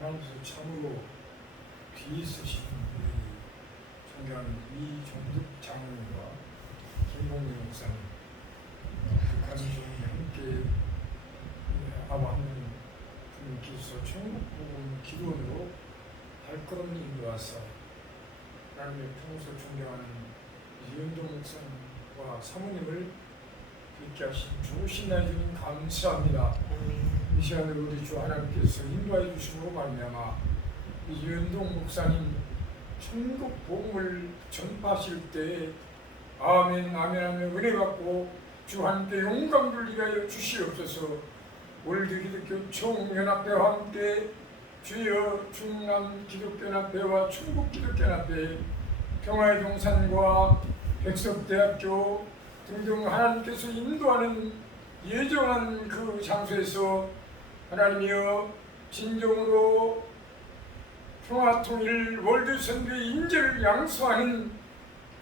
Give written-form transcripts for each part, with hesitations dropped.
하나님께서 참으로 귀 있으신 우리 존경하는 이종득 장로님과 김봉민 목사님, 북한 중에 함께 아마하는 분께서 천국복음 기도원으로 발걸음 인도하사 하나님의 평소 존경하는 이은동 목사님과 사모님을 뵙게 하신 좋으신 날 주님 감사합니다. 이 시간으로 우리 주 하나님께서 인도해 주심으로 말미암아 이은동 목사님 천국 복음을 전파하실 때 아멘 아멘 하며 은혜 받고 주 하나님께 영광을 위하여 주시옵소서. 월드 기독교 총연합회와 함께 주여 충남 기독교연합회와 충북 기독교연합회 평화의 동산과 백석대학교 등등 하나님께서 인도하는 예정한 그 장소에서 하나님이여 진정으로 평화통일 월드선교의 인재를 양수하는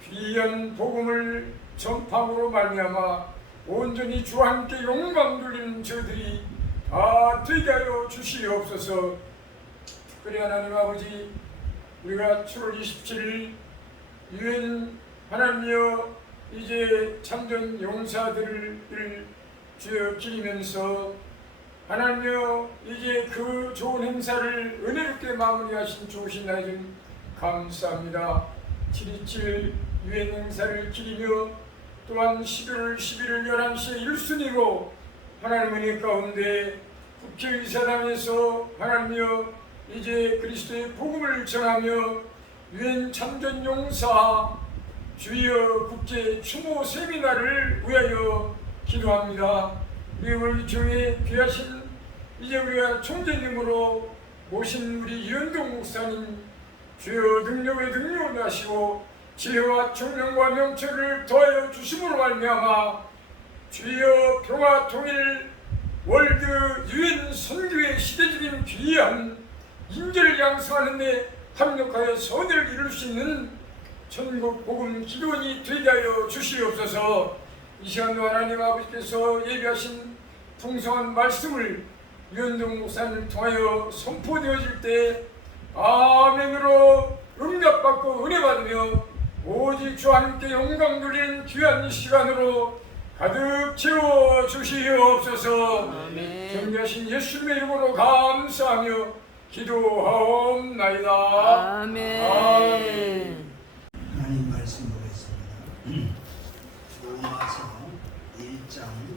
귀한 복음을 전파함으로 말미암아 온전히 주와 함께 영광 돌리는 저들이 다 되게 하여 주시옵소서. 특별히 하나님 아버지, 우리가 7월 27일 유엔 하나님이여 이제 참전 용사들을 주여 기리면서 하나님이여 이제 그 좋은 행사를 은혜롭게 마무리하신 좋으신 날씀 감사합니다. 7.27 유엔 행사를 기리며 또한 11월 11일 11시에 1순위로 하나님 은혜 가운데 국제의사당에서 하나님이여 이제 그리스도의 복음을 전하며 유엔 참전용사 주여 국제 추모 세미나를 위하여 기도합니다. 우리 교회에 귀하신 이제 우리가 총재님으로 모신 우리 이은동 목사님 주여 능력에 능력을 하시고 지혜와 총명과 명철을 더하여 주심으로 말미암아 주여 평화 통일 월드 유엔 선교의 시대적인 귀한 인재를 양성하는 데 합력하여 선을 이룰 수 있는 천국 복음 기도원이 되게 하여 주시옵소서. 이 시간도 하나님 아버지께서 예비하신 풍성한 말씀을 이은동 목사님을 통하여 선포되어질 때 아멘으로 응답받고 은혜 받으며 오직 주와 함께 영광 돌리는 귀한 시간으로 가득 채워 주시옵소서. 경배하신 예수님의 이름으로 감사하며 기도하옵나이다. 아멘. 아멘. 하나님 말씀 보겠습니다. 로마서 1장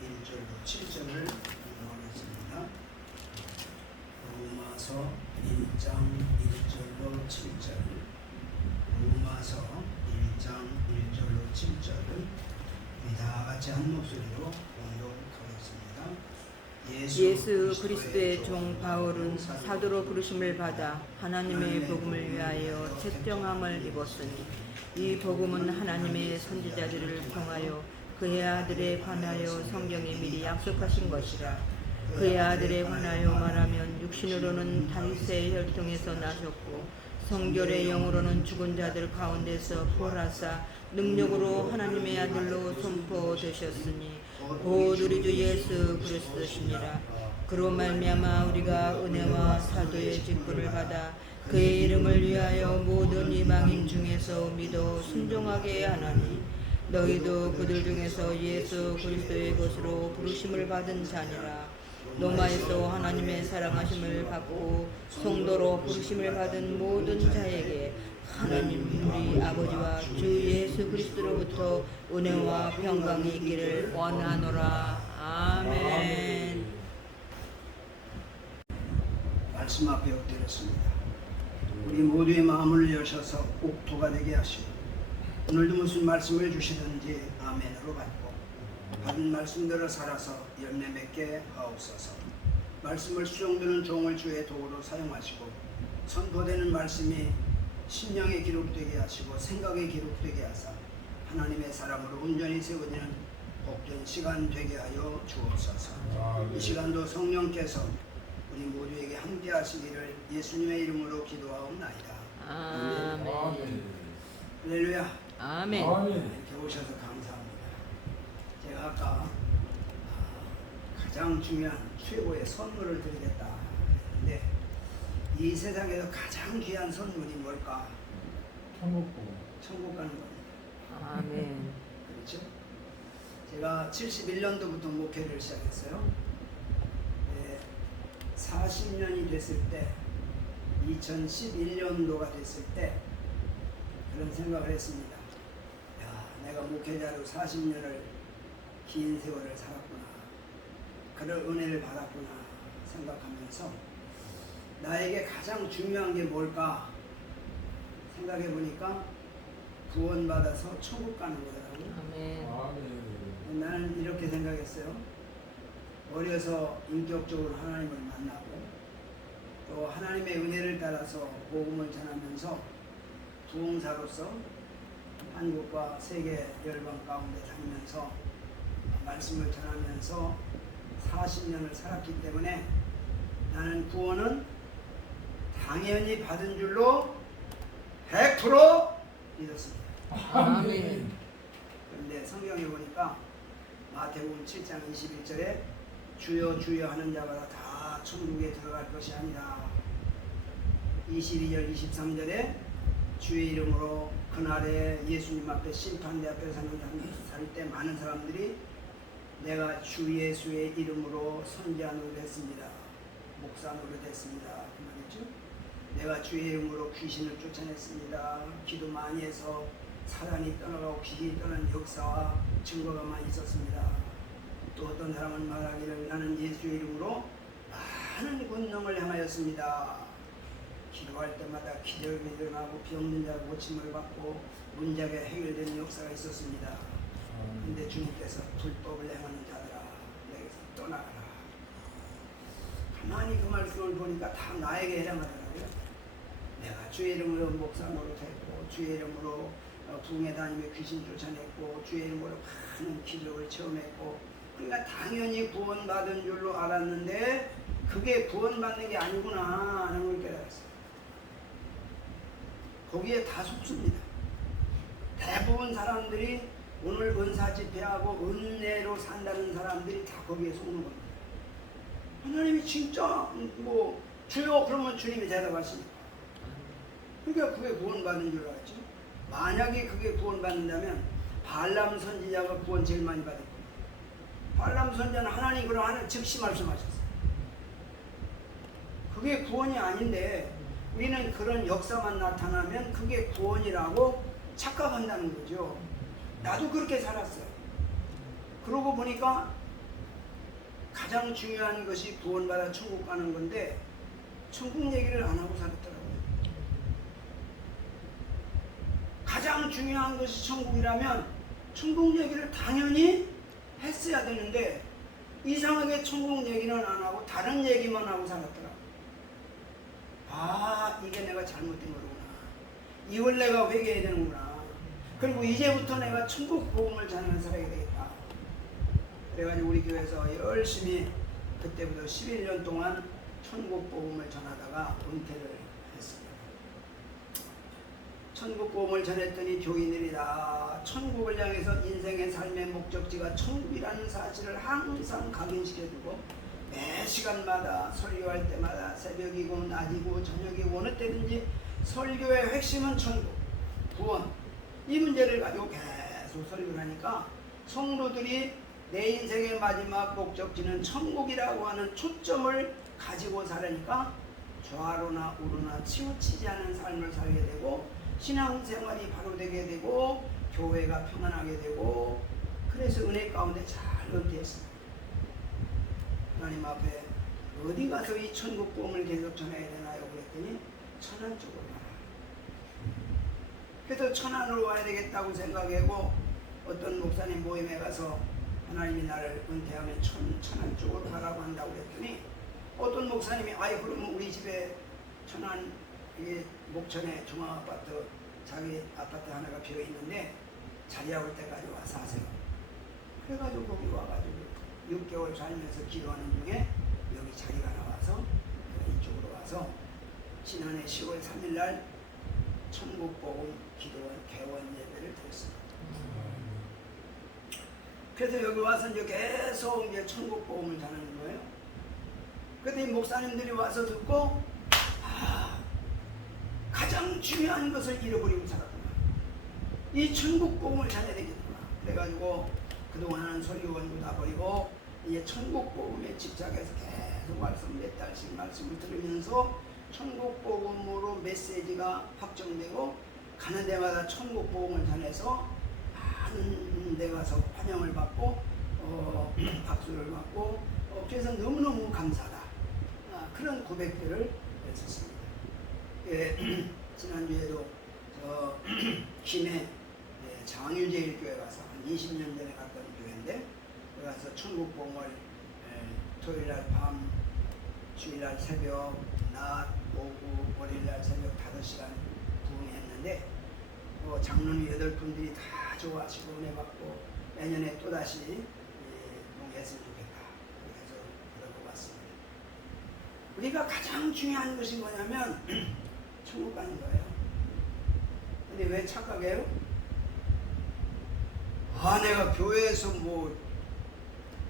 1절로 7절을 읽어보겠습니다. 로마서 1장 1절로 7절 로마서 1장 1절로 7절을 우리 다 같이 한 목소리로 공독하겠습니다. 예수 그리스도의 종 바울은 사도로 부르심을 받아 하나님의 복음을 위하여 책정함을 입었으니 이 복음은 하나님의 선지자들을 통하여 그의 아들에 관하여 성경에 미리 약속하신 것이라. 그의 아들에 관하여 말하면 육신으로는 다윗의 혈통에서 나셨고 성결의 영으로는 죽은 자들 가운데서 부활하사 능력으로 하나님의 아들로 선포되셨으니 곧 우리 주 예수 그리스도시니라. 그로 말미암아 우리가 은혜와 사도의 직분을 받아 그의 이름을 위하여 모든 이방인 중에서 믿어 순종하게 하나니 너희도 그들 중에서 예수 그리스도의 것으로 부르심을 받은 자니라. 로마에서 하나님의 사랑하심을 받고 성도로 부르심을 받은 모든 자에게 하나님 우리 아버지와 주 예수 그리스도로부터 은혜와 평강이 있기를 원하노라. 아멘. 말씀 앞에 엎드렸습니다. 우리 모두의 마음을 여셔서 옥토가 되게 하시고 오늘도 무슨 말씀을 주시든지 아멘으로 받고 받은 말씀대로 살아서 열매 맺게 하옵소서. 말씀을 수용되는 종을 주의 도구로 사용하시고 선포되는 말씀이 심령에 기록되게 하시고 생각에 기록되게 하사 하나님의 사람으로 온전히 세워지는 복된 시간 되게 하여 주옵소서. 이 시간도 성령께서 우리 모두에게 함께 하시기를 예수님의 이름으로 기도하옵나이다. 아멘. 할렐루야. 아멘. 이렇게 오셔서 감사합니다. 제가 아까 가장 중요한 최고의 선물을 드리겠다 했는데 이 세상에서 가장 귀한 선물이 뭘까? 천국 가는 겁니다. 아멘. 그렇죠? 제가 71년도부터 목회를 시작했어요. 40년이 됐을 때 2011년도가 됐을 때 그런 생각을 했습니다. 야, 내가 목회자로 40년을 긴 세월을 살았구나. 그런 은혜를 받았구나 생각하면서 나에게 가장 중요한 게 뭘까 생각해 보니까 구원받아서 천국 가는 거더라고요. 아멘. 나는 이렇게 생각했어요. 어려서 인격적으로 하나님을 만나고 또 하나님의 은혜를 따라서 복음을 전하면서 부흥사로서 한국과 세계 열방 가운데 다니면서 말씀을 전하면서 40년을 살았기 때문에 나는 구원은 당연히 받은 줄로 100% 믿었습니다. 아멘. 그런데 성경에 보니까 마태복음 7장 21절에 주여 주여 하는 자마다 다 천국에 들어갈 것이 아니라 22절 23절에 주의 이름으로 그날에 예수님 앞에 심판대 앞에 살 때 많은 사람들이 내가 주 예수의 이름으로 선지자 노릇했습니다. 목사 노릇했습니다. 그 말이죠. 내가 주의 이름으로 귀신을 쫓아냈습니다. 기도 많이 해서 사단이 떠나가고 귀신이 떠나는 역사와 증거가 많이 있었습니다. 또 어떤 사람은 말하기를 나는 예수의 이름으로 많은 권능을 행하였습니다. 기도할 때마다 기적이 일어나고 병든 자가 고침을 받고 문제가 해결되는 역사가 있었습니다. 근데 주님께서 불법을 행하는 자들아 내게서 떠나가라. 가만히 그 말씀을 보니까 다 나에게 해당하더라고요. 내가 주의 이름으로 목사 노릇했고 주의 이름으로 부흥회 다니며 귀신 쫓아냈고 주의 이름으로 많은 기적을 체험했고 그러니까 당연히 구원받은 줄로 알았는데 그게 구원받는 게 아니구나 하는 걸 깨달았어요. 거기에 다 속습니다. 대부분 사람들이 오늘 은사 집회하고 은혜로 산다는 사람들이 다 거기에 속는 겁니다. 하나님이 진짜 뭐 주여 그러면 주님이 대답하시니까 그러니까 그게 구원받는 줄 알았죠. 만약에 그게 구원받는다면 발람 선지자가 구원 제일 많이 받을 겁니다. 발람 선지자는 하나님 그럼 하나님 즉시 말씀하셨어요. 그게 구원이 아닌데 우리는 그런 역사만 나타나면 그게 구원이라고 착각한다는 거죠. 나도 그렇게 살았어요. 그러고 보니까 가장 중요한 것이 구원받아 천국 가는 건데 천국 얘기를 안 하고 살았더라고요. 가장 중요한 것이 천국이라면 천국 얘기를 당연히 했어야 되는데 이상하게 천국 얘기는 안 하고 다른 얘기만 하고 살았더라. 아, 이게 내가 잘못된 거구나. 이걸 내가 회개해야 되는구나. 그리고 이제부터 내가 천국 복음을 전하는 사람이 되겠다. 그래가지고 우리 교회에서 열심히 그때부터 11년 동안 천국 복음을 전하다가 은퇴를 했습니다. 천국 복음을 전했더니 교인들이 다 천국을 향해서 인생의 삶의 목적지가 천국이라는 사실을 항상 각인시켜주고 매 시간마다 설교할 때마다 새벽이고 낮이고 저녁이고 어느 때든지 설교의 핵심은 천국, 구원 이 문제를 가지고 계속 설교를 하니까 성도들이 내 인생의 마지막 목적지는 천국이라고 하는 초점을 가지고 살으니까 좌로나 우로나 치우치지 않은 삶을 살게 되고 신앙생활이 바로 되게 되고 교회가 평안하게 되고 그래서 은혜 가운데 잘 은퇴했습니다. 하나님 앞에 어디 가서 이 천국 복음을 계속 전해야 되나요? 그랬더니 천안 쪽으로 가라. 그래서 천안으로 와야 되겠다고 생각하고 어떤 목사님 모임에 가서 하나님이 나를 은퇴하면 천안 쪽으로 가라고 한다고 그랬더니 어떤 목사님이 아이 그러면 우리 집에 천안 이게 목천에 중앙아파트 자기 아파트 하나가 비어 있는데 자리하고 올 때까지 와서 하세요. 그래가지고 거기 와가지고 6개월 살면서 기도하는 중에 여기 자리가 나와서 이쪽으로 와서 지난해 10월 3일날 천국복음 기도원 개원 예배를 드렸습니다. 그래서 여기 와서 이제 계속 이제 천국복음을 전하는 거예요. 그때 목사님들이 와서 듣고 가장 중요한 것을 잃어버리고 살았구나. 이 천국복음을 전해야 되겠구나. 그래가지고 그동안 하는 설교원도 다 버리고 이제 천국복음에 집착해서 계속 말씀 몇 달씩 말씀을 들으면서 천국복음으로 메시지가 확정되고 가는 데마다 천국복음을 전해서 많은 데 가서 환영을 받고 박수를 받고 그래서 너무너무 감사하다. 그런 고백들을 했었습니다. 지난주에도 저 김해 장유제일교회 가서 한 20년 전에 갔던 교회인데 거기 가서 천국복음을 토요일날 밤, 주일날 새벽, 낮, 오후, 월요일날 새벽 5시간 부흥했는데 장로님 8분들이 다 좋아하시고 은혜 받고 내년에 또다시 부흥했으면 좋겠다. 그래서 그러고 왔습니다. 우리가 가장 중요한 것이 뭐냐면 천국 가는 거예요. 근데 왜 착각해요? 내가 교회에서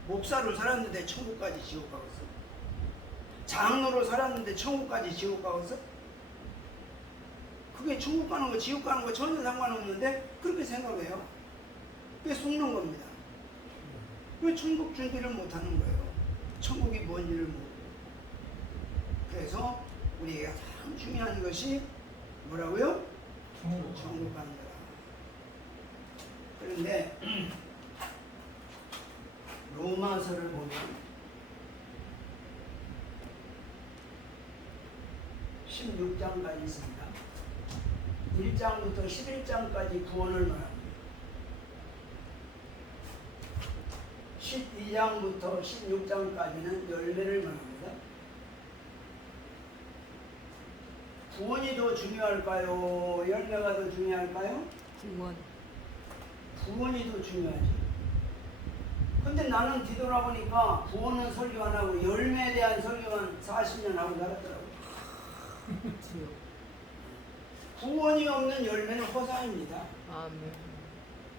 목사로 살았는데 천국까지 지옥 가겠어? 장로로 살았는데 천국까지 지옥 가겠어? 그게 천국 가는 거 지옥 가는 거 전혀 상관없는데 그렇게 생각해요. 그게 속는 겁니다. 왜 천국 준비를 못하는 거예요? 천국이 뭔지를 모르고. 그래서 우리에게 가장 중요한 것이 뭐라고요? 천국 가는 거라. 그런데 로마서를 보면 16장까지 있습니다. 1장부터 11장까지 구원을 말합니다. 12장부터 16장까지는 열매를 말합니다. 구원이 더 중요할까요? 열매가 더 중요할까요? 구원이 더 중요하지. 근데 나는 뒤돌아보니까 구원은 설교 안 하고 열매에 대한 설교만 40년 하고 살았더라고. 구원이 없는 열매는 허상입니다. 아멘.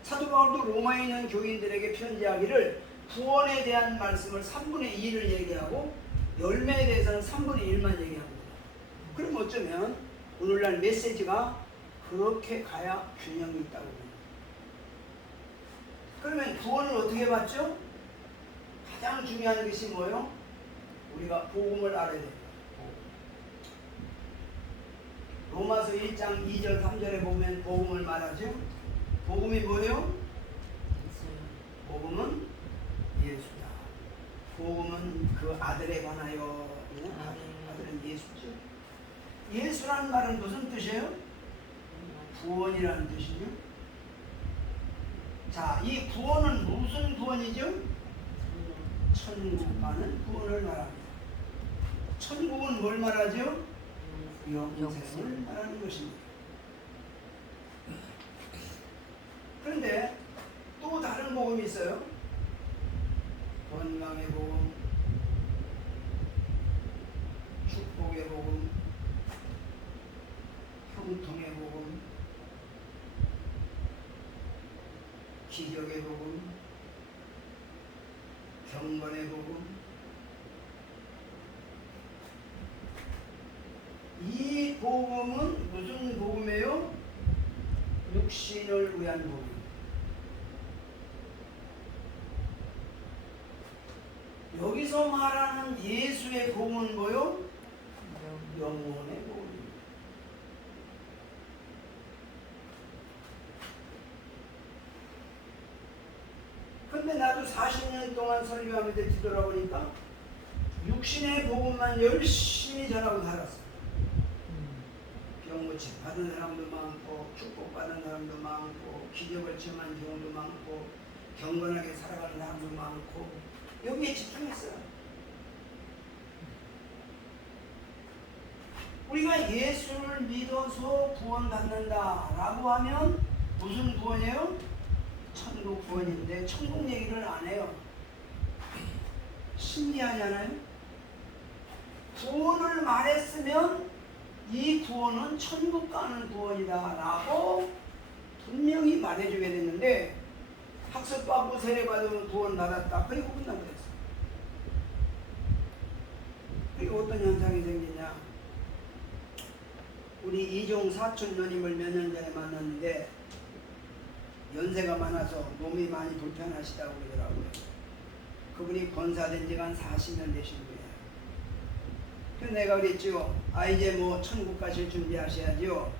사도 바울도 로마에 있는 교인들에게 편지하기를 구원에 대한 말씀을 3분의 2를 얘기하고 열매에 대해서는 3분의 1만 얘기합니다. 그럼 어쩌면 오늘날 메시지가 그렇게 가야 균형이 있다고 봅니다. 그러면 구원을 어떻게 받죠? 가장 중요한 것이 뭐예요? 우리가 복음을 알아야 됩니다. 로마서 1장 2절 3절에 보면 복음을 말하죠. 복음이 뭐예요? 복음은 예수다. 복음은 그 아들에 관하여 아들은 예수죠. 예수라는 말은 무슨 뜻이에요? 구원이라는 뜻이죠. 자, 이 구원은 무슨 구원이죠? 천국 가는 구원을 말합니다. 천국은 뭘 말하죠? 영생을 말하는 것입니다. 그런데 또 다른 복음이 있어요. 건강의 복음, 축복의 복음, 형통의 복음, 기적의 복음, 경건의 복음. 이 복음은 무슨 복음이에요? 육신을 위한 복음. 여기서 말하는 예수의 복음은 뭐요? 영혼의 복음입니다. 근데 나도 40년 동안 설교하면서 뒤돌아보니까 육신의 복음만 열심히 전하고 살았어. 병 고침 받은 사람도 많고, 축복받은 사람도 많고, 기적을 체험한 경우도 많고, 경건하게 살아가는 사람도 많고, 여기에 집중했어요. 우리가 예수를 믿어서 구원받는다라고 하면 무슨 구원이에요? 천국 구원인데 천국 얘기를 안 해요. 신기하잖아요. 구원을 말했으면 이 구원은 천국 가는 구원이다 라고 분명히 말해줘야 되는데, 학습받고 세례받으면 구원 받았다 그리고 끝나버렸어. 그리고 어떤 현상이 생기냐, 우리 이종 사촌 누님을 몇 년 전에 만났는데 연세가 많아서 몸이 많이 불편하시다고 그러더라고요. 그분이 권사된 지가 한 40년 되신 분이에요. 그래서 내가 그랬죠. 이제 뭐 천국 가실 준비하셔야죠.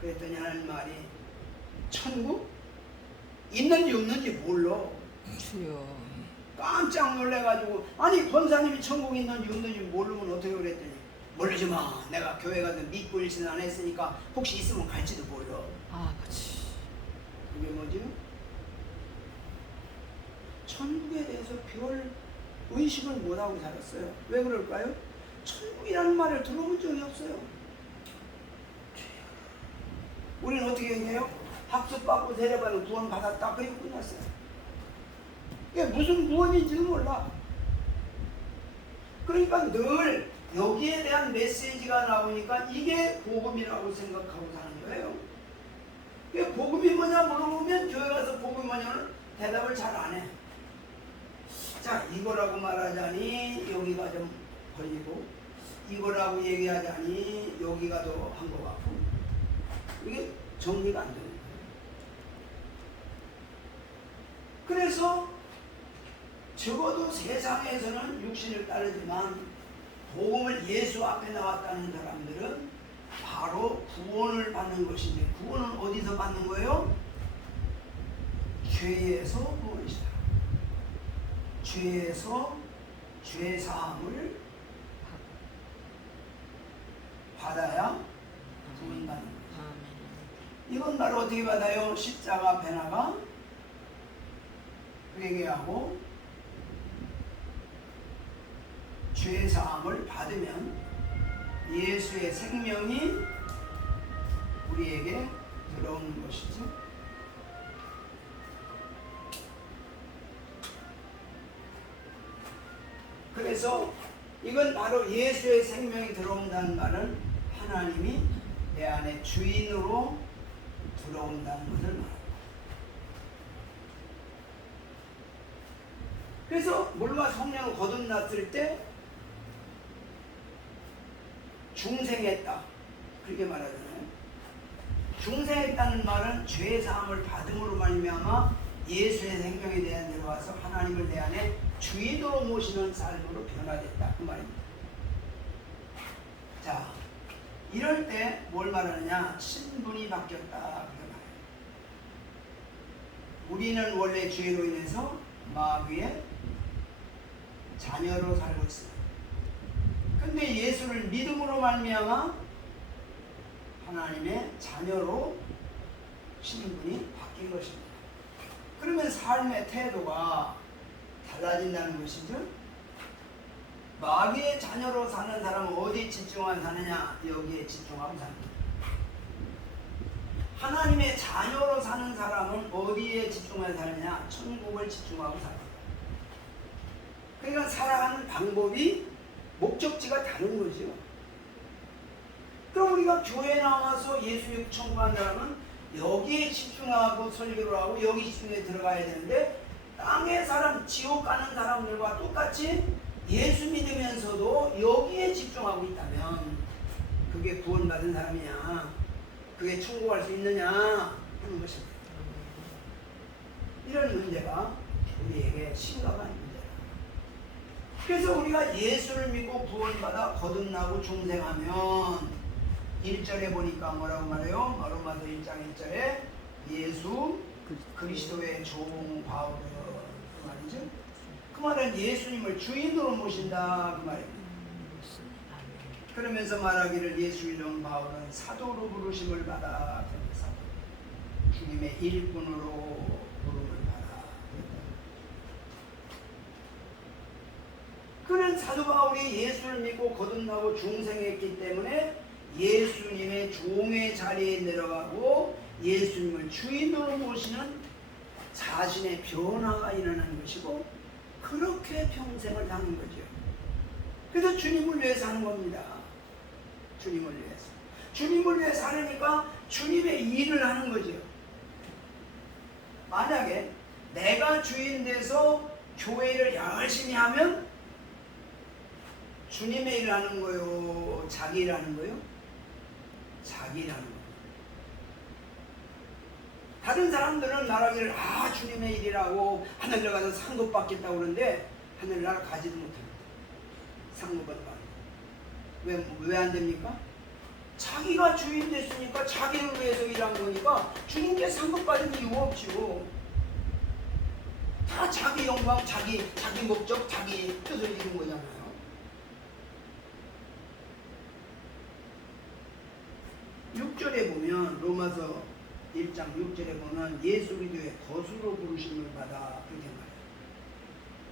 그랬더니 하는 말이, 천국? 있는지 없는지 몰라. 주여. 깜짝 놀래가지고, 아니 권사님이 천국 있는지 없는지 모르면 어떻게 그랬더니, 모르지 마. 내가 교회 가서 믿고 일신 안 했으니까 혹시 있으면 갈지도 몰라. 아, 그렇지. 그게 뭐지? 천국에 대해서 별 의식을 못하고 살았어요. 왜 그럴까요? 천국이라는 말을 들어본 적이 없어요. 우리는 어떻게 했냐요? 학습받고 세례받고 구원 받았다 그리고 끝났어요. 이게 무슨 구원인지도 몰라. 그러니까 늘 여기에 대한 메시지가 나오니까 이게 복음이라고 생각하고 사는 거예요. 이게 복음이 뭐냐 물어보면 교회 가서 복음이 뭐냐는 대답을 잘 안 해. 자, 이거라고 말하자니 여기가 좀 걸리고, 이거라고 얘기하자니 여기가 더 한 것 같고, 이게 정리가 안 되는 거예요. 그래서 적어도 세상에서는 육신을 따르지만 복음을 예수 앞에 나왔다는 사람들은 바로 구원을 받는 것인데, 구원은 어디서 받는 거예요? 죄에서 구원이시다. 죄에서 죄사함을 받아야 구원받는 거예요. 이건 바로 어떻게 받아요? 십자가 배나가 회개하고 죄사함을 받으면 예수의 생명이 우리에게 들어오는 것이죠. 그래서 이건 바로 예수의 생명이 들어온다는 말은 하나님이 내 안에 주인으로 들어온다는 것을 말합니다. 그래서 물과 성령을 거듭났을 때 중생했다 그렇게 말하잖아요. 중생했다는 말은 죄사함을 받음으로 말미암아 예수의 생명에 대한 들어와서 하나님을 내 안에 주인으로 모시는 삶으로 변화됐다 그 말입니다. 자, 이럴 때 뭘 말하느냐? 신분이 바뀌었다 그렇게 말해요. 우리는 원래 죄로 인해서 마귀의 자녀로 살고 있어요. 근데 예수를 믿음으로 말미암아 하나님의 자녀로 신분이 바뀐 것입니다. 그러면 삶의 태도가 달라진다는 것이죠. 마귀의 자녀로 사는 사람은 어디에 집중하고 사느냐? 여기에 집중하고 삽니다. 하나님의 자녀로 사는 사람은 어디에 집중하고 사느냐? 천국을 집중하고 삽니다. 그러니까 살아가는 방법이 목적지가 다른 거죠. 그럼 우리가 교회에 나와서 예수 믿고 천국 가는 사람은 여기에 집중하고 설교를 하고 여기 집중해 들어가야 되는데, 땅의 사람, 지옥 가는 사람들과 똑같이 예수 믿으면서도 여기에 집중하고 있다면 그게 구원받은 사람이냐, 그게 천국 갈 수 있느냐 하는 것입니다. 이런 문제가 우리에게 심각한 문제다. 그래서 우리가 예수를 믿고 구원받아 거듭나고 중생하면 1절에 보니까 뭐라고 말해요? 로마서 1장 1절에 예수 그리스도의 종 바울은 그 말이죠. 그 말은 예수님을 주인으로 모신다 그 말입니다. 그러면서 말하기를 예수 이름 바울은 사도로 부르심을 받아, 주님의 일꾼으로 부름을 받아. 그는 사도 바울이 예수를 믿고 거듭나고 중생했기 때문에 예수님의 종의 자리에 내려가고 예수님을 주인으로 모시는 자신의 변화가 일어나는 것이고, 그렇게 평생을 사는 거죠. 그래서 주님을 위해 사는 겁니다. 주님을 위해서. 주님을 위해 사려니까 주님의 일을 하는 거죠. 만약에 내가 주인 돼서 교회를 열심히 하면 주님의 일을 하는 거요? 자기 일을 하는 거요? 자기 일을 하는 거예요. 다른 사람들은 말하기를 주님의 일이라고 하늘나라 가서 상급 받겠다고 그러는데 하늘나라 가지도 못합니다. 상급은 왜 안 됩니까? 자기가 주인 됐으니까 자기를 위해서 일한 거니까 주님께 상급 받을 이유가 없죠. 다 자기 영광, 자기 목적, 자기 뜻을 이룬 거잖아요. 보면 로마서 1장 6절에 보면 예수 그리스도의 거수로 부르심을 받아 그렇게 말해요.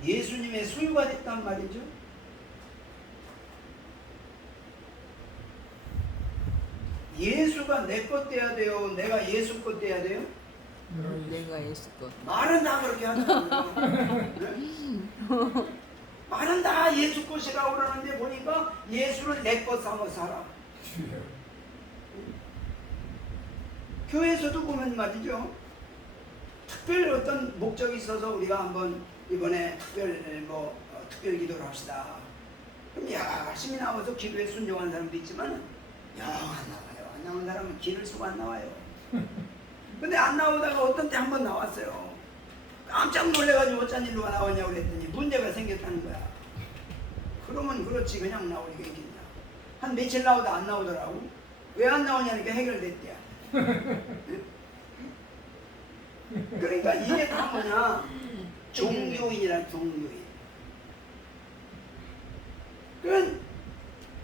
예수님의 소유가 됐단 말이죠. 예수가 내 것 돼야 돼요? 내가 예수 것 돼야 돼요? 내가 예수 것. 말은 다 그렇게 하더라고요. 네? 말은 다 예수 것이라고 그러는데 보니까 예수를 내 것 삼아 살아. 교회에서도 보면 말이죠. 특별 어떤 목적이 있어서 우리가 한번 이번에 특별 기도를 합시다. 그럼 열심히 나와서 기도에 순종한 사람도 있지만 영 안 나와요. 안 나온 사람은 길을 쓰고 안 나와요. 근데 안 나오다가 어떤 때 한번 나왔어요. 깜짝 놀래가지고 어쩐 일로 나왔냐고 그랬더니 문제가 생겼다는 거야. 그러면 그렇지 그냥 나오니까 있겠냐. 한 며칠 나오다 안 나오더라고. 왜 안 나오냐니까 해결됐대요. 그러니까 이게 다 뭐냐, 종교인이란 종교인. 그건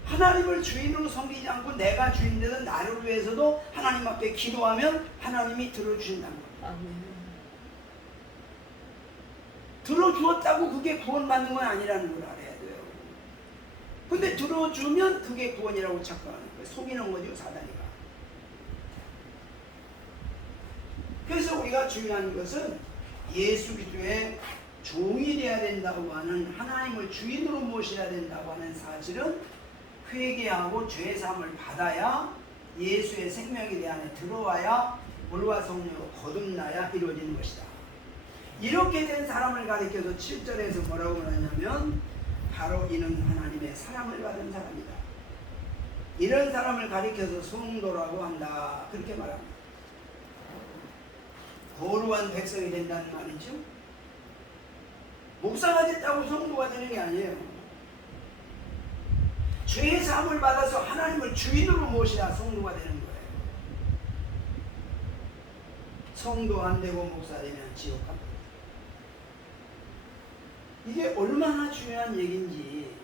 하나님을 주인으로 섬기지 않고 내가 주인 되는 나를 위해서도 하나님 앞에 기도하면 하나님이 들어주신다는 거예요. 들어주었다고 그게 구원받는 건 아니라는 걸 알아야 돼요. 근데 들어주면 그게 구원이라고 착각하는 거예요. 속이는 거죠, 사단이가. 그래서 우리가 중요한 것은 예수 그리스도의 종이 되어야 된다고 하는, 하나님을 주인으로 모셔야 된다고 하는 사실은 회개하고 죄사함을 받아야, 예수의 생명이 내 안에 들어와야, 물과 성령으로 거듭나야 이루어지는 것이다. 이렇게 된 사람을 가리켜서 7절에서 뭐라고 말하냐면 바로 이는 하나님의 사랑을 받은 사람이다. 이런 사람을 가리켜서 성도라고 한다. 그렇게 말합니다. 거룩한 백성이 된다는 말이죠. 목사가 됐다고 성도가 되는 게 아니에요. 죄의 사함을 받아서 하나님을 주인으로 모셔야 성도가 되는 거예요. 성도 안 되고 목사 되면 지옥 갑니다. 이게 얼마나 중요한 얘기인지.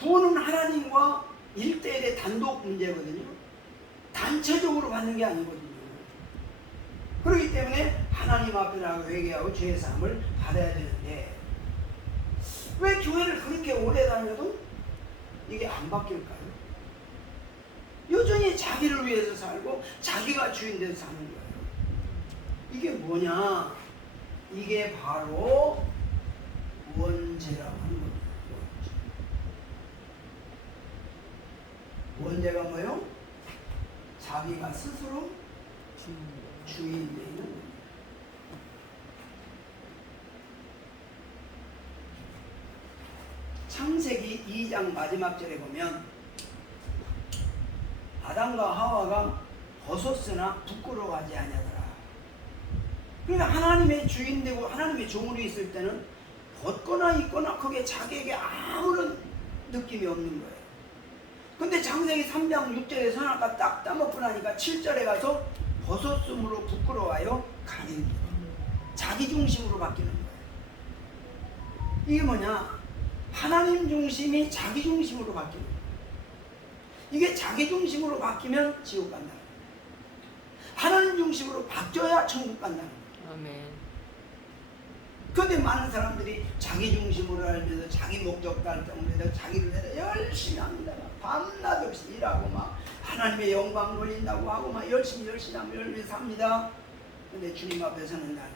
구원은 하나님과 1대1의 단독 문제거든요. 단체적으로 받는 게 아니거든요. 그렇기 때문에 하나님 앞에 나가고 회개하고 죄의 사함을 받아야 되는데, 왜 교회를 그렇게 오래 다녀도 이게 안 바뀔까요? 여전히 자기를 위해서 살고 자기가 주인 돼서 사는 거예요. 이게 뭐냐? 이게 바로 원죄라고 하는 겁니다. 원죄가 뭐요? 자기가 스스로 주인 되는 겁니다. 창세기 2장 마지막 절에 보면 아담과 하와가 벗었으나 부끄러워하지 아니하더라. 그러니까 하나님의 주인 되고 하나님의 종으로 있을 때는 벗거나 입거나 그게 자기에게 아무런 느낌이 없는 거예요. 근데 창세기 3장 6절에 선악과 딱 따먹고 나니까 7절에 가서 벗었음으로 부끄러워하여 가립니다. 자기 중심으로 바뀌는 거예요. 이게 뭐냐? 하나님 중심이 자기 중심으로 바뀌는 거예요. 이게 자기 중심으로 바뀌면 지옥 간다. 하나님 중심으로 바뀌어야 천국 간다는 거예요. 아멘. 그런데 많은 사람들이 자기 중심으로 알면서 자기 목적 달성에서 자기를 위해서 열심히 합니다. 밤낮 없이 일하고 막 하나님의 영광 돌린다고 하고 막 열심히 하고 열심히 삽니다. 근데 주님 앞에서는 날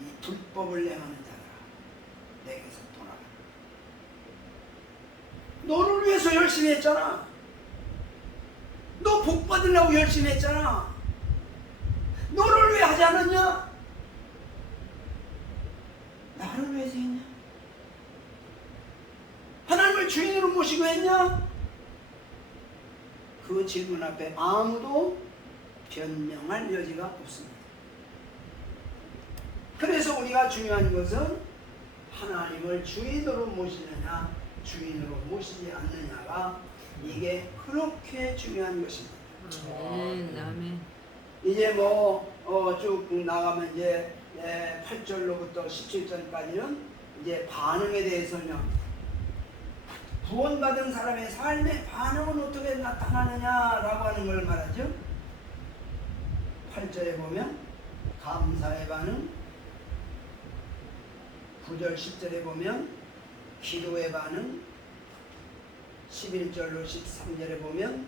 이 불법을 행하는 자라 내게서 떠나가. 너를 위해서 열심히 했잖아. 너 복 받으려고 열심히 했잖아. 너를 왜 하지 않았냐? 나를 위해서 했냐? 하나님을 주인으로 모시고 했냐? 그 질문 앞에 아무도 변명할 여지가 없습니다. 그래서 우리가 중요한 것은 하나님을 주인으로 모시느냐 주인으로 모시지 않느냐가 이게 그렇게 중요한 것입니다. 아멘. 아멘. 이제 쭉 나가면 이제 8절로부터 17절까지는 이제 반응에 대해 설명합니다. 구원받은 사람의 삶의 반응은 어떻게 나타나느냐라고 하는 걸 말하죠. 8절에 보면 감사의 반응, 9절 10절에 보면 기도의 반응, 11절로 13절에 보면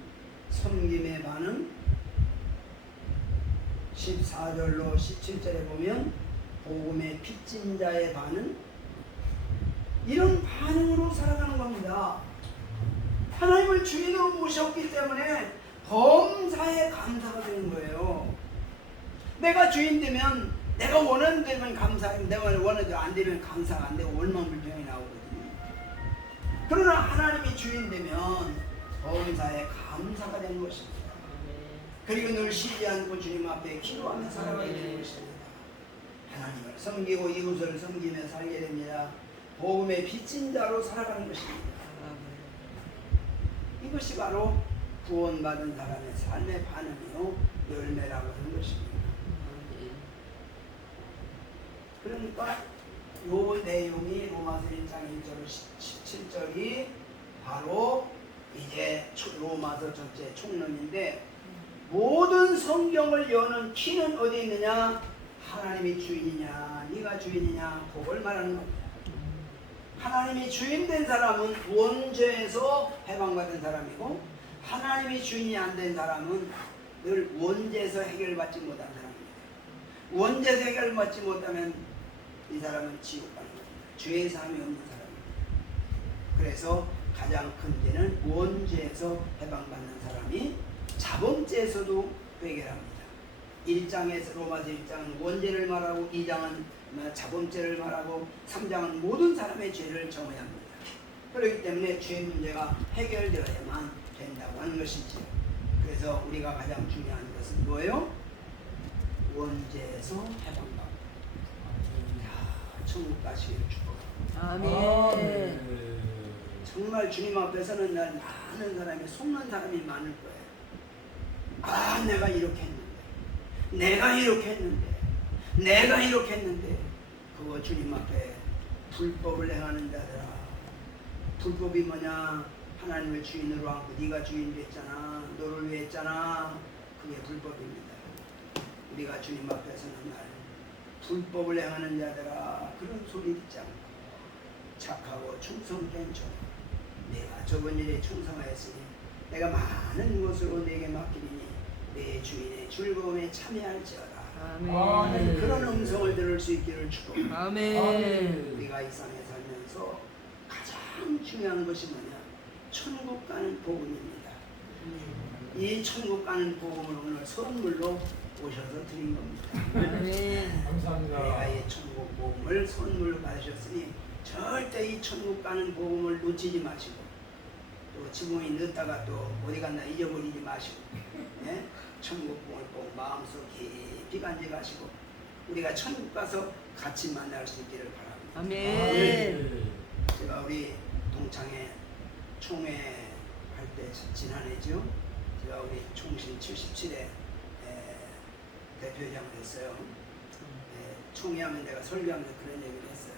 섬김의 반응, 14절로 17절에 보면 복음의 빚진 자의 반응, 이런 반응으로 살아가는 겁니다. 하나님을 주인으로 모셨기 때문에 범사에 감사가 되는 거예요. 내가 주인 되면 내가 원하는 대로 감사하고 내가 원하는 대로 안 되면 감사가 안 되고 원망불평이 나오거든요. 그러나 하나님이 주인 되면 범사에 감사가 되는 것입니다. 그리고 늘 쉬지 않고 주님 앞에 기도하며 살아가게 되는 것입니다. 하나님을 섬기고 이웃을 섬기며 살게 됩니다. 복음의 빚진 자로 살아가는 것입니다. 이것이 바로 구원받은 사람의 삶의 반응이요 열매라고 하는 것입니다. 그러니까 요 내용이 로마서 1장 1절 17절이 바로 이제 로마서 전체 총론인데 모든 성경을 여는 키는 어디 있느냐? 하나님이 주인이냐 네가 주인이냐 그걸 말하는 겁니다. 하나님이 주인된 사람은 원죄에서 해방받은 사람이고 하나님이 주인이 안 된 사람은 늘 원죄에서 해결받지 못한 사람입니다. 원죄에서 해결받지 못하면 이 사람은 지옥 가는 겁니다. 죄의 삶이 없는 사람입니다. 그래서 가장 큰 죄는 원죄에서 해방받는 사람이 자범죄에서도 해결합니다. 1장에서 로마서 1장은 원죄를 말하고 2장은 자범죄를 말하고 3장은 모든 사람의 죄를 정의합니다. 그렇기 때문에 죄 문제가 해결되어야만 된다고 하는 것이죠. 그래서 우리가 가장 중요한 것은 뭐예요? 원죄에서 해방받고 천국 가시기를 축복합니다. 아멘. 정말 주님 앞에서는 날 많은 사람이 속는 사람이 많을 거예요. 아 내가 이렇게 했는데 내가 이렇게 했는데 그거 주님 앞에 불법을 행하는 자들아. 불법이 뭐냐? 하나님을 주인으로 하고 네가 주인 됐잖아. 너를 위해 했잖아. 그게 불법입니다. 우리가 주님 앞에서는 날 불법을 행하는 자들아 그런 소리 듣지 않고 착하고 충성된 종, 내가 저번 일에 충성하였으니 내가 많은 것으로 내게 맡기리니 내 주인의 즐거움에 참여할지어다. 아멘. 그런 음성을 들을 수 있기를 축복합니다. 아멘. 우리가 이 땅에 살면서 가장 중요한 것이 뭐냐? 천국 가는 복음입니다. 이 천국 가는 복음을 오늘 선물로 오셔서 드린 겁니다. 아멘. 감사합니다. 내가 이 천국 복음을 선물로 받으셨으니 절대 이 천국 가는 복음을 놓치지 마시고 또 지붕이 늦다가 또 어디 갔나 잊어버리지 마시고 예? 천국 복음을 꼭 마음속 깊이 간직하시고 우리가 천국 가서 같이 만날 수 있기를 바랍니다. 아멘. 제가 우리 동창회 총회 할 때 지난해죠. 제가 우리 총신 77회 대표장을 했어요. 총회하면 내가 설교하면서 그런 얘기를 했어요.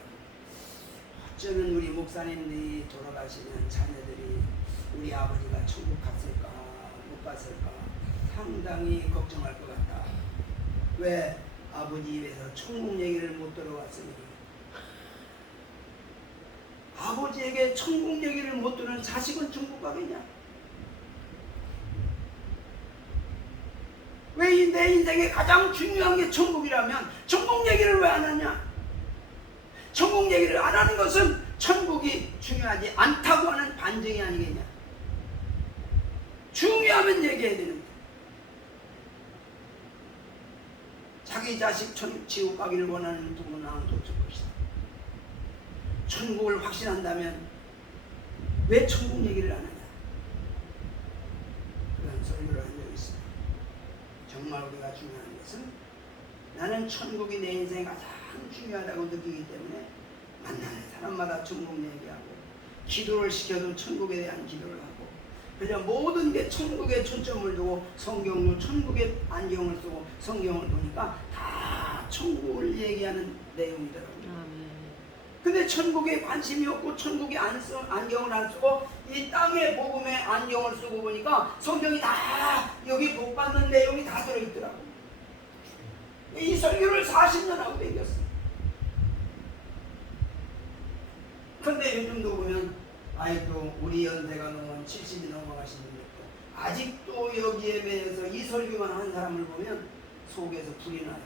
어쩌면 우리 목사님들이 돌아가시면 자녀들이 우리 아버지가 천국 갔을까 못 갔을까 상당히 걱정할 것 같다. 왜? 아버지 입에서 천국 얘기를 못 들어왔으니. 아버지에게 천국 얘기를 못 들은 자식은 천국 가겠냐? 왜 내 인생에 가장 중요한 게 천국이라면 천국 얘기를 왜 안 하냐? 천국 얘기를 안 하는 것은 천국이 중요하지 않다고 하는 반증이 아니겠냐? 중요하면 얘기해야 되는데 자기 자식 지옥 가기를 원하는 누구나 아무도 없을 것이다. 천국을 확신한다면 왜 천국 얘기를 안 하냐? 그런 설교를 한 적이 있습니다. 정말 우리가 중요한 것은 나는 천국이 내 인생에 가장 중요하다고 느끼기 때문에 만나는 사람마다 천국 얘기하고 기도를 시켜도 천국에 대한 기도를 하고 그냥 모든 게 천국에 초점을 두고 성경도 천국에 안경을 쓰고 성경을 보니까 다 천국을 얘기하는 내용이더라고요. 근데 천국에 관심이 없고 천국에 안경을 안 쓰고 이 땅의 복음에 안경을 쓰고 보니까 성경이 다 여기 복 받는 내용이 다 들어있더라고요. 이 설교를 40년 하고 다녔어요. 근데 요즘도 보면 아직도 우리 연세가 넘은 70이 넘어가신 분들도 아직도 여기에 매여서 이 설교만 한 사람을 보면 속에서 불이 나요.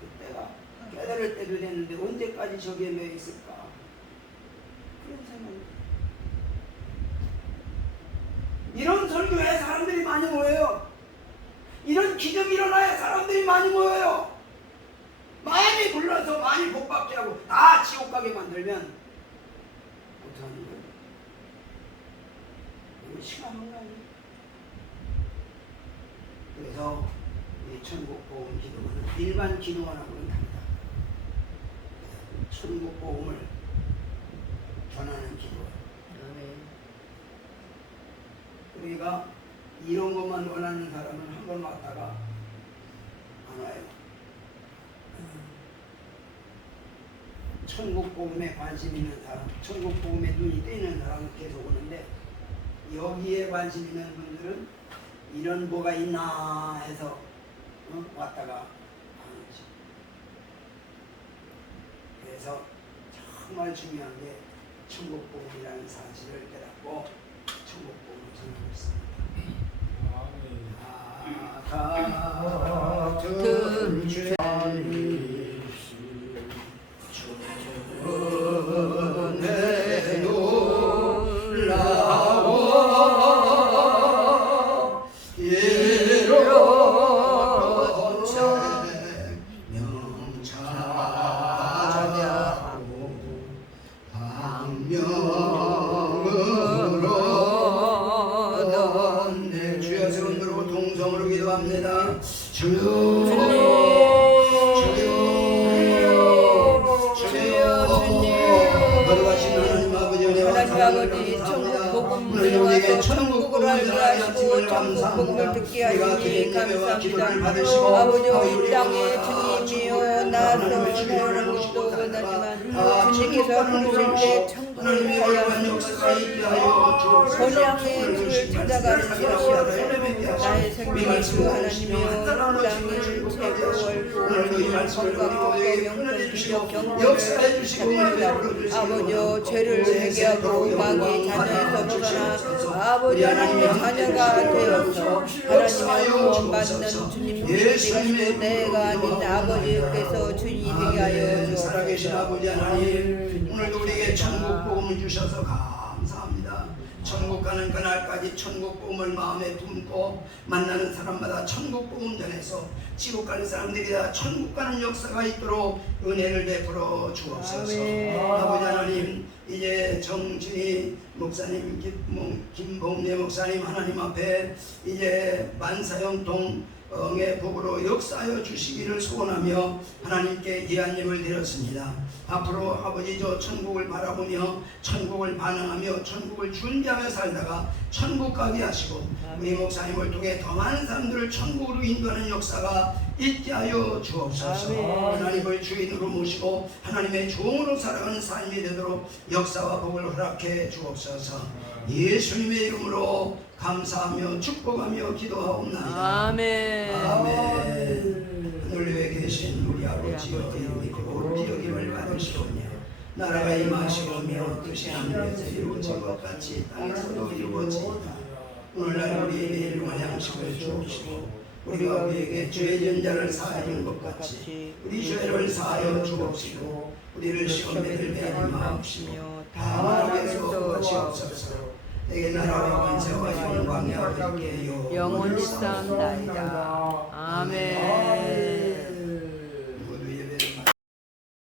그때가 깨달을 때도 됐는데 언제까지 저기에 매여 있을까? 그런 생각이. 이런 설교에 사람들이 많이 모여요. 이런 기적이 일어나야 사람들이 많이 모여요. 많이 불러서 많이 복받게 하고 다 지옥 가게 만들면 어떡하는 거예요? 이거 심한 거 아니에요? 그래서 이 천국 복음 기도는 일반 기도원하고는 다르다. 천국 복음을 전하는 기도원. 우리가 이런 것만 원하는 사람은 한 번 왔다가 안 와요. 천국 복음에 관심 있는 사람, 천국 복음에 눈이 뜨이는 사람은 계속 오는데 여기에 관심 있는 분들은 이런 뭐가 있나 해서 왔다가 안 오지. 그래서 정말 중요한 게 천국 복음이라는 사실을 깨닫고 천국 복음을 전하고 있습니다. 같은 죄를 주내 놀라워 이런 생명 찾아고 방명으로 얻었네. 주여 성으로 동성으로 기도합니다. 주여 아버지 천국 복음을 와서 천국으로 안내하시고 천국 복음을 듣게 하시니 감사합니다. 아버지 이 땅에 주님이여 나서 살아가는 것도 원하지만 주님께서 부르실 때 천국을 가야 하는 것을 번향의 주를 찾아가는 것이었네. 나의 생명이 주 하나님이여 땅을 최고 월고 건강복도 명품 기적 경건을 찾는다. 아버지여 죄를 회개하고 마귀의 자녀에서 벗어나 아버지 하나님의 자녀가 되어서 하나님의 구원받는 주님 되시고 내가 아닌 아버지께서 주인이 되게 하여 살아계신 주옵소서. 아버지 하나님, 오늘도 우리에게 천국 복음을 주셔서 감사합니다. 천국 가는 그날까지 천국 복음을 마음에 품고 만나는 사람마다 천국 복음 전해서 지옥 가는 사람들이 다 천국 가는 역사가 있도록 은혜를 베풀어 주옵소서. 아버지 하나님, 이제 정진희 목사님, 김봉래 목사님 하나님 앞에 이제 만사형통 의 복으로 역사하여 주시기를 소원하며 하나님께 예언님을 드렸습니다. 앞으로 아버지 저 천국을 바라보며 천국을 반응하며 천국을 준비하며 살다가 천국 가게 하시고 우리 목사님을 통해 더 많은 사람들을 천국으로 인도하는 역사가 있게 하여 주옵소서. 하나님을 주인으로 모시고 하나님의 종으로 살아가는 삶이 되도록 역사와 복을 허락해 주옵소서. 예수님의 이름으로 감사하며 축복하며 기도하옵나이다. 아멘. 아멘. 하늘 위에 계신 우리 아버지여 이름이 거룩히 여김을 받으시오며 나라가 임하시오며 뜻이 하늘에서 이루어진 것 같이 땅에서도 이루어지이다. 오늘날 우리의 일용할 양식을 주옵시고 우리가 우리에게 죄진 자를 사하여 준 것 같이 우리 죄를 사하여 주옵시고 우리를 시험에 들게 하지 마옵시며 다만 악에서 구하시옵소서. 내게 나라와 권세와 영광이 아버지께 영원히 쌓는다이다. 아멘.